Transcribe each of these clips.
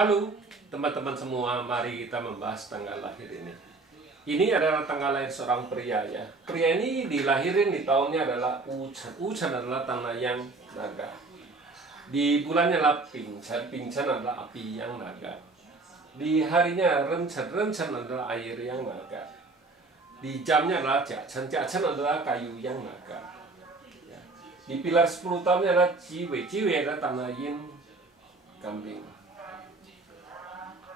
Halo teman-teman semua, mari kita membahas tanggal lahir ini. Ini adalah tanggal lahir seorang pria ya. Pria ini dilahirin di tahunnya adalah Ucan. Ucan adalah tanah yang naga. Di bulannya adalah Pingcan. Pingcan adalah api yang naga. Di harinya Rencan. Rencan adalah air yang naga. Di jamnya adalah Jiacen. Jiacen adalah kayu yang naga. Ya. Di pilar 10 tahunnya adalah Jiwe. Jiwe adalah tanah yin kambing.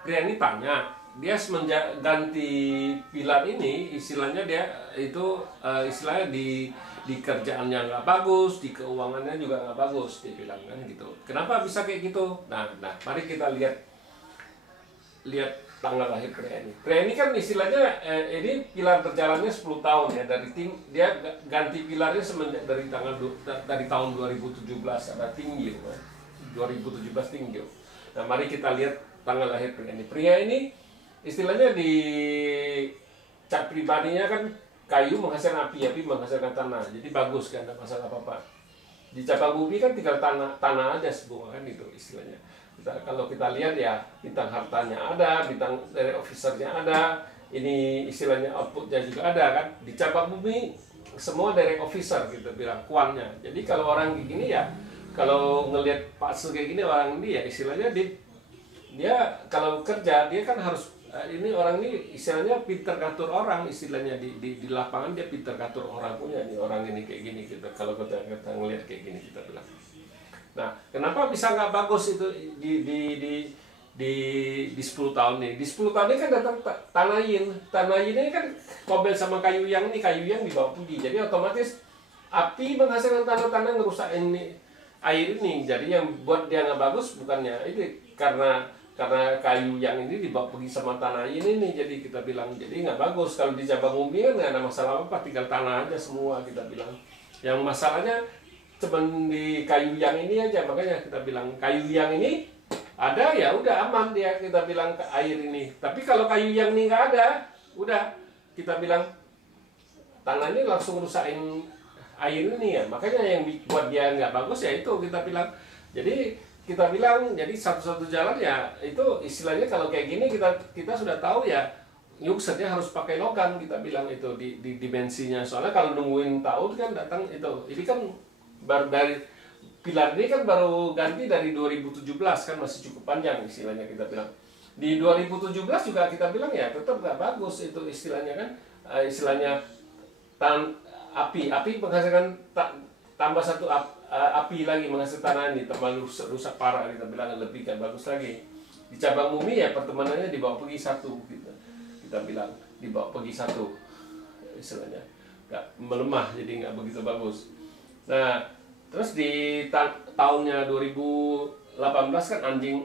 Pria ini tanya, dia semenjak ganti pilar ini, istilahnya dia itu istilahnya di kerjaannya nggak bagus, di keuangannya juga nggak bagus, dia bilang kan gitu. Kenapa bisa kayak gitu? Nah, mari kita lihat tanggal lahir pria ini. Pria ini kan istilahnya ini pilar berjalannya 10 tahun ya, dia ganti pilarnya semenjak dari tahun 2017 ada tinggi, 2017 tinggi. Nah, mari kita lihat tanggal lahir pria ini. Pria ini istilahnya di cat pribadinya kan kayu menghasilkan api, api menghasilkan tanah. Jadi bagus kan, tidak masalah apa-apa. Di cabang bumi kan tinggal tanah aja semua kan itu istilahnya. Kalau kita lihat ya bintang hartanya ada, bintang dari officernya ada, ini istilahnya outputnya juga ada kan. Di cabang bumi semua dari officer gitu bilang kuannya. Jadi kalau orang gini ya, kalau ngelihat fase kayak gini orang ini ya istilahnya dia kalau kerja dia kan harus ini orang ini istilahnya pinter ngatur orang, istilahnya di lapangan dia pinter ngatur orang punya nih orang ini kayak gini gitu. Kalau kita ngelihat kayak gini kita bilang. Nah, kenapa bisa nggak bagus itu di 10 tahun ini? Di 10 tahun ini kan datang tanah yin. Tanah yin ini kan kobel sama kayu yang ini, kayu yang dibawa pergi. Jadi otomatis api menghasilkan tanah-tanah ngerusak ini air ini. Jadi yang buat dia nggak bagus bukannya itu karena kayu yang ini dibawa pergi sama tanah ini nih, jadi kita bilang jadi nggak bagus. Kalau di cabang bumi kan nggak ada masalah apa, tinggal tanah aja semua kita bilang. Yang masalahnya cuma di kayu yang ini aja, makanya kita bilang kayu yang ini ada ya udah aman dia, kita bilang ke air ini. Tapi kalau kayu yang ini nggak ada, udah kita bilang tanah ini langsung rusakin air ini ya. Makanya yang buat dia nggak bagus ya itu kita bilang. Jadi kita bilang jadi satu-satu jalan ya itu istilahnya kalau kayak gini kita sudah tahu ya yuksetnya harus pakai logam, kita bilang itu di dimensinya. Soalnya kalau nungguin tahun kan datang itu ini kan baru dari pilar ini kan baru ganti dari 2017 kan masih cukup panjang istilahnya kita bilang. Di 2017 juga kita bilang ya tetap nggak bagus itu istilahnya kan istilahnya api menghasilkan tambah satu api lagi menghasilkan tanah ini terlalu rusak parah, kita bilang lebih kan bagus lagi. Di cabang bumi ya pertemanannya dibawa pergi satu gitu. Kita bilang dibawa pergi satu istilahnya nggak melemah, jadi nggak begitu bagus. Nah terus di tahunnya 2018 kan anjing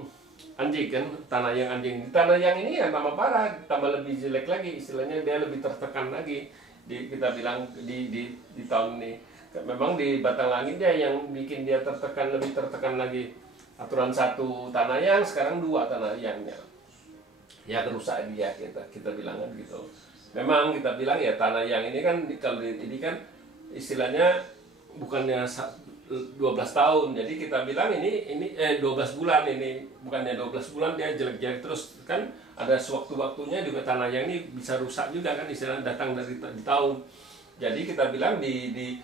kan tanah yang anjing. Di tanah yang ini ya tambah parah, tambah lebih jelek lagi istilahnya, dia lebih tertekan lagi kita bilang di tahun ini. Memang di batang langitnya yang bikin dia lebih tertekan lagi. Aturan satu tanah yang, sekarang 2 tanah yangnya ya kerusak dia, kita bilang kan gitu. Memang kita bilang ya tanah yang ini kan kalau ini kan istilahnya bukannya 12 tahun, jadi kita bilang ini 12 bulan, ini bukannya 12 bulan dia jelek-jelek terus kan, ada sewaktu-waktunya juga tanah yang ini bisa rusak juga kan, istilahnya datang dari di tahun. Jadi kita bilang di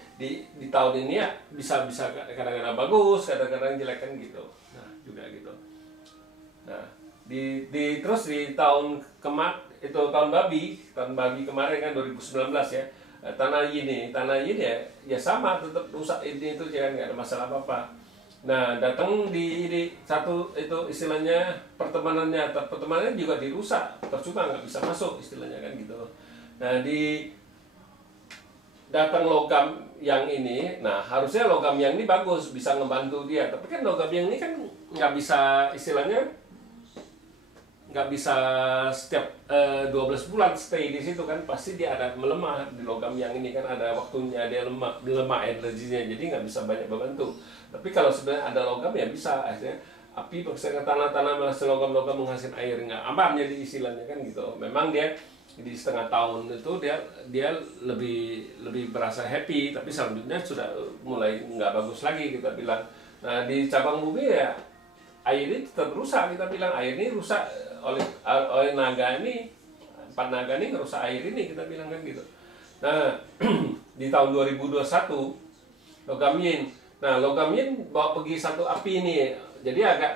tahun ini ya bisa kadang-kadang bagus, kadang-kadang jelek kan gitu. Nah, juga gitu. Nah, terus di tahun tahun babi kemarin kan 2019 ya. Tanah ini ya sama tetap rusak ini itu jangan nggak ada masalah apa-apa. Nah, datang di satu itu istilahnya pertemanannya juga dirusak, percuma nggak bisa masuk istilahnya kan gitu. Nah, datang logam yang ini, nah harusnya logam yang ini bagus, bisa ngebantu dia. Tapi kan logam yang ini kan nggak bisa istilahnya, nggak bisa setiap 12 bulan stay di situ kan, pasti dia ada melemah. Di logam yang ini kan ada waktunya dia lemah energinya, jadi nggak bisa banyak membantu. Tapi kalau sebenarnya ada logam ya bisa, akhirnya api menghasilkan tanah menghasilkan logam menghasilkan air, nggak aman jadi istilahnya kan gitu. Memang dia di setengah tahun itu dia lebih berasa happy, tapi selanjutnya sudah mulai nggak bagus lagi kita bilang. Nah di cabang bumi ya air ini tetap rusak, kita bilang air ini rusak oleh naga ini, 4 naga ini ngerusak air ini, kita bilang kan gitu. Nah di tahun 2021 logam yin. Nah logam yin bawa pergi satu api ini, jadi agak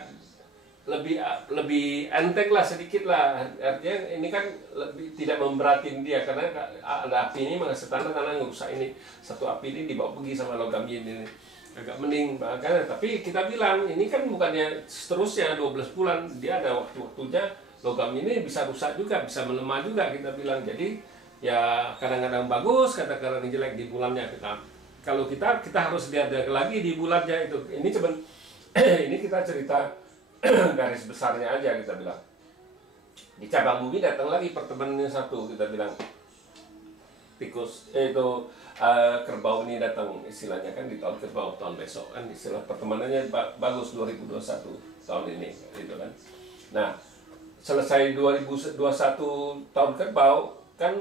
lebih enteng lah sedikit lah, artinya ini kan lebih tidak memberatin dia karena ada api ini menghasilkan tanah ngerusak ini, satu api ini dibawa pergi sama logam yin ini agak mending makanya. Tapi kita bilang ini kan bukannya seterusnya 12 bulan, dia ada waktu-waktunya. Logam ini bisa rusak juga, bisa melemah juga, kita bilang. Jadi ya kadang-kadang bagus, kadang-kadang jelek di bulannya. Kalau kita harus lihat lagi di bulannya itu. Ini cuman ini kita cerita garis besarnya aja, kita bilang. Di cabang bumi datang lagi pertemanannya satu, kita bilang tikus itu kerbau ini datang, istilahnya kan di tahun kerbau, tahun besok kan istilah pertemanannya bagus 2021 tahun ini gitu kan. Nah selesai 2021 tahun kerbau kan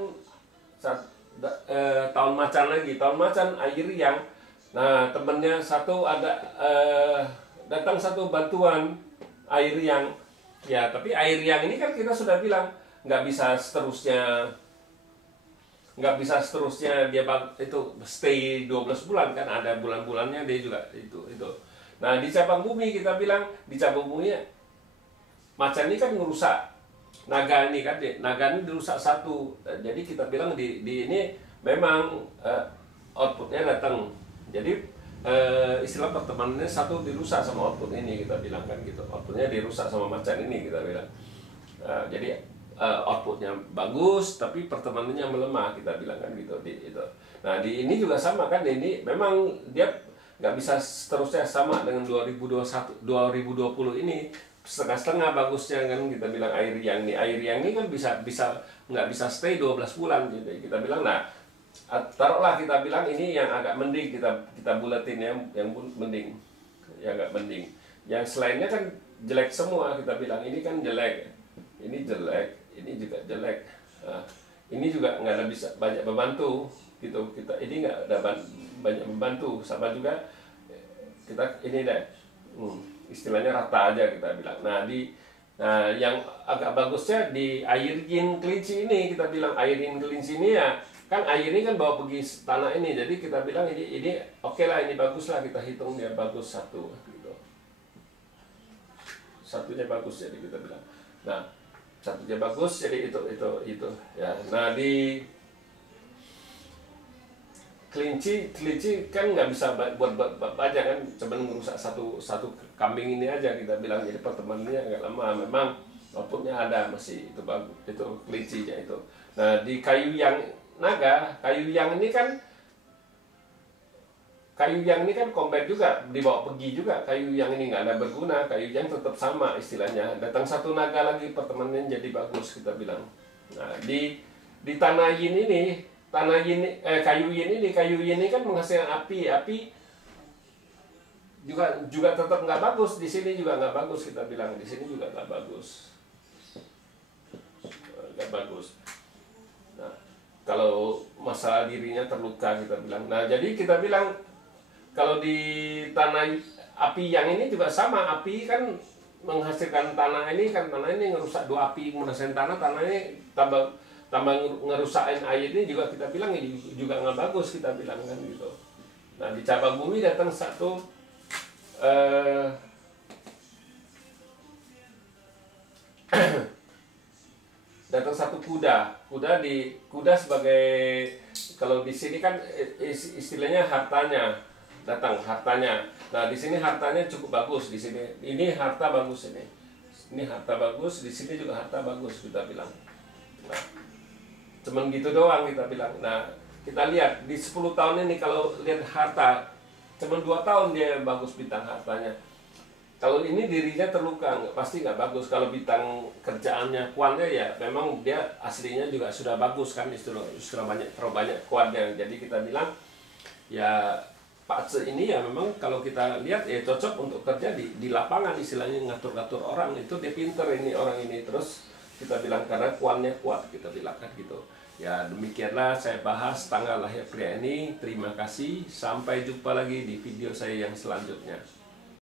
tahun macan lagi, tahun macan air yang. Nah temennya satu ada datang satu bantuan air yang, ya tapi air yang ini kan kita sudah bilang nggak bisa seterusnya dia itu stay 12 bulan kan, ada bulan-bulannya dia juga itu. Nah di cabang bumi kita bilang, di cabang bumi macan ini kan ngerusak naga ini kan, naga ini dirusak satu. Jadi kita bilang di ini memang outputnya datang. Jadi istilah pertemanannya satu dirusak sama output ini, kita bilang kan gitu. Outputnya dirusak sama macan ini, kita bilang. Jadi outputnya bagus tapi pertemanannya melemah, kita bilang kan gitu. Nah di ini juga sama kan, ini memang dia nggak bisa seterusnya sama dengan 2020 ini, setengah-setengah bagusnya kan, kita bilang air yang ini kan bisa nggak bisa stay 12 bulan gitu, kita bilang. Nah taruhlah kita bilang ini yang agak mending, kita bulatin yang mending, yang agak mending. Yang selainnya kan jelek semua, kita bilang ini kan jelek, ini jelek, ini juga jelek. Nah, ini juga nggak ada bisa banyak membantu gitu, kita ini nggak ada banyak membantu, sama juga kita ini deh istilahnya rata aja, kita bilang. Nah yang agak bagusnya di air yin kelinci ini, kita bilang air yin kelinci ini ya kan, air ini kan bawa pergi tanah ini, jadi kita bilang ini oke lah, ini bagus lah, kita hitung dia bagus satu gitu. Satunya bagus, jadi kita bilang. Nah satunya bagus, jadi itu ya. Nah di kelinci kan nggak bisa buat banyak kan, cuma merusak satu kambing ini aja, kita bilang. Jadi pertemanannya agak lama, memang outputnya ada masih itu bagus, itu kelincinya itu. Nah di kayu yang naga, kayu yang ini kan combat juga, dibawa pergi juga. Kayu yang ini nggak ada berguna, kayu yang tetap sama istilahnya. Datang satu naga lagi, pertemanannya jadi bagus, kita bilang. Nah di tanah yin ini, kayu yin ini kan menghasilkan api juga tetap nggak bagus. Di sini juga nggak bagus, kita bilang. Di sini juga nggak bagus, nggak bagus. Nah kalau masalah dirinya terluka, kita bilang. Nah jadi kita bilang kalau di tanah api yang ini juga sama, api kan menghasilkan tanah ini kan, tanah ini ngerusak dua api menghasilkan tanah ini tambah ngerusakin air ini juga, kita bilang ini juga nggak bagus, kita bilang kan gitu. Nah di cabang bumi datang satu datang satu kuda sebagai, kalau di sini kan istilahnya hartanya, datang hartanya. Nah di sini hartanya cukup bagus, di sini ini harta bagus, ini harta bagus, di sini juga harta bagus, kita bilang. Nah cuman gitu doang, kita bilang. Nah kita lihat di 10 tahun ini, kalau lihat harta cuman 2 tahun dia bagus bintang hartanya. Kalau ini dirinya terluka, pasti nggak bagus. Kalau bintang kerjaannya, kuannya ya memang dia aslinya juga sudah bagus kan, sudah terlalu banyak kuannya. Jadi kita bilang ya Pak Ce ini ya memang kalau kita lihat ya cocok untuk kerja di lapangan, istilahnya ngatur-ngatur orang, itu dia pinter ini orang ini. Terus kita bilang karena kuannya kuat, kita bilang kan gitu. Ya demikianlah saya bahas tanggal lahir pria ini. Terima kasih, sampai jumpa lagi di video saya yang selanjutnya.